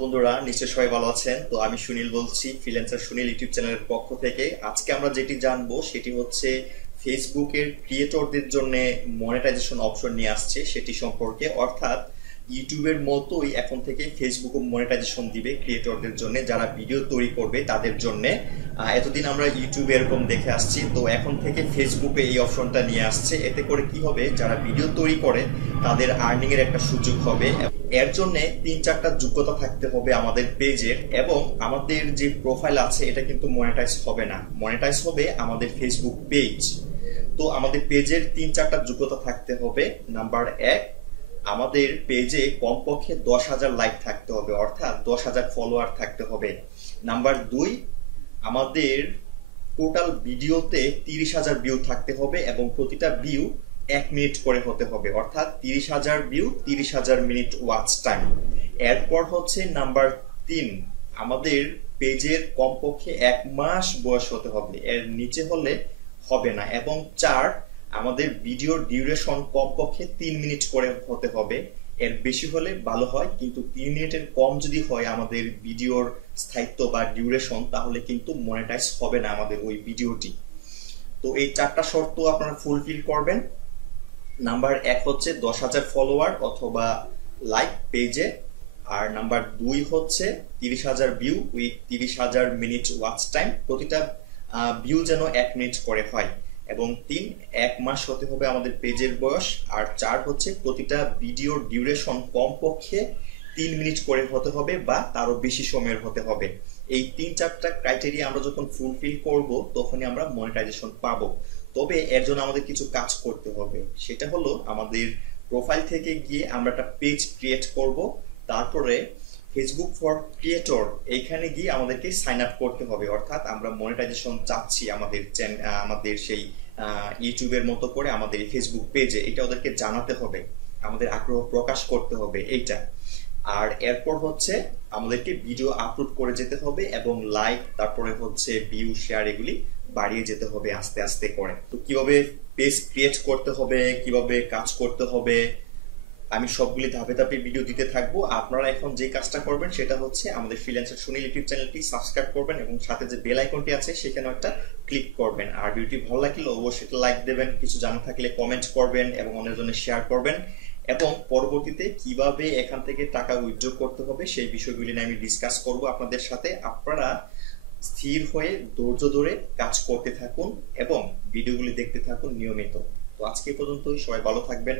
বন্ধুরা, নিশ্চয়ই সবাই ভালো আছেন। তো আমি সুনীল বলছি, ফ্রিল্যান্সার সুনীল ইউটিউব চ্যানেলের পক্ষ থেকে। আজকে আমরা যেটি জানবো সেটি হচ্ছে ফেসবুকের ক্রিয়েটরদের জন্য মনেটাইজেশন অপশন নিয়ে আসছে সেটি সম্পর্কে। অর্থাৎ ইউটিউবের মতোই এখন থেকে ফেসবুকও মনেটাইজেশন দিবে ক্রিয়েটরদের জন্য, যারা ভিডিও তৈরি করবে তাদের জন্য। এতদিন আমরা ইউটিউবে এরকম দেখে আসছি, তো এখন থেকে ফেসবুকে এই অপশনটা নিয়ে আসছে। এতে করে কি হবে, যারা ভিডিও তৈরি করে তাদের আর্নিং এর একটা সুযোগ হবে। এর জন্য 3-4টা যোগ্যতা থাকতে হবে আমাদের পেজের, এবং আমাদের যে প্রোফাইল আছে এটা কিন্তু মনিটাইজ হবে না, মনিটাইজ হবে আমাদের ফেসবুক পেজ। তো আমাদের পেজের 3-4টা যোগ্যতা থাকতে হবে। নাম্বার 1, আমাদের পেজে কমপক্ষে 10,000 লাইক থাকতে হবে, অর্থাৎ 10,000 ফলোয়ার থাকতে হবে। নাম্বার 2, আমাদের টোটাল ভিডিওতে 30,000 ভিউ থাকতে হবে এবং প্রতিটা ভিউ 1 মিনিট করে হতে হবে, অর্থাৎ 30,000 ভিউ 30,000 মিনিট ওয়াচ টাইম। এরপর হচ্ছে নাম্বার 3, আমাদের পেজের কমপক্ষে 1 মাস বয়স হতে হবে, এর নিচে হলে হবে না। এবং 4, আমাদের ভিডিওর ডিউরেশন কমপক্ষে 3 মিনিট করে হতে হবে, এর বেশি হলে ভালো হয়, কিন্তু 3 মিনিটের কম যদি হয় আমাদের ভিডিওর স্থায়িত্ব বা ডিউরেশন, তাহলে কিন্তু মনিটাইজ হবে না আমাদের ওই ভিডিওটি। তো এই 4টা শর্ত আপনারা ফুলফিল করবেন। নাম্বার 1 হচ্ছে 10,000 ফলোয়ার অথবা লাইক পেজে, আর নাম্বার 2 হচ্ছে 30,000 view with 30,000 minute watch time, প্রতিটা ভিউ যেন 1 মিনিট করে হয়। এবং 3, 1 মাস হতে হবে আমাদের পেজের বয়স। আর 4 হচ্ছে প্রতিটা ভিডিওর ডিউরেশন কমপক্ষে 3 মিনিট করে হতে হবে বা তারও বেশি সময়ের হতে হবে। এই 3-4টা ক্রাইটেরিয়া আমরা যখন ফুলফিল করব তখনই আমরা মনিটাইজেশন পাবো। তবে এর জন্য আমাদের কিছু কাজ করতে হবে, সেটা হলো আমাদের প্রোফাইল থেকে গিয়ে আমরা একটা পেজ ক্রিয়েট করব, তারপরে ফেসবুক ফর ক্রিয়েটর এইখানে গিয়ে আমাদেরকে সাইন আপ করতে হবে। অর্থাৎ আমরা মনিটাইজেশন চাচ্ছি আমাদের সেই ইউটিউবের মতো করে আমাদের ফেসবুক পেজে, এটা ওদেরকে জানাতে হবে, আমাদের আগ্রহ প্রকাশ করতে হবে এইটা। আর এরপর হচ্ছে আমাদেরকে ভিডিও আপলোড করে যেতে হবে এবং লাইক, তারপরে হচ্ছে ভিউ, শেয়ার এগুলি বাড়িয়ে যেতে হবে আস্তে আস্তে করে। তো কিভাবে পেজ ক্রিয়েট করতে হবে, কিভাবে কাজ করতে হবে, আমি সবগুলি ধাপে ধাপে ভিডিও দিতে থাকবো। আপনারা এখন যে কাজটা করবেন সেটা হচ্ছে আমাদের ফ্রিল্যান্সার সুনীল ইউটিউব চ্যানেলটি সাবস্ক্রাইব করবেন এবং সাথে যে বেল আইকনটি আছে সেখানে একটা ক্লিক করবেন। আর ভিডিওটি ভালো লাগলে অবশ্যই লাইক দেবেন, কিছু জানা থাকলে কমেন্ট করবেন এবং অন্যের জন্য শেয়ার করবেন। এবং পরবর্তীতে কিভাবে এখান থেকে টাকা উইথড্র করতে হবে সেই বিষয়গুলি নিয়ে আমি ডিসকাস করব আপনাদের সাথে। আপনারা স্থির হয়ে ধৈর্য ধরে কাজ করতে থাকুন এবং ভিডিওগুলি দেখতে থাকুন নিয়মিত। তো আজকে পর্যন্তই, সবাই ভালো থাকবেন।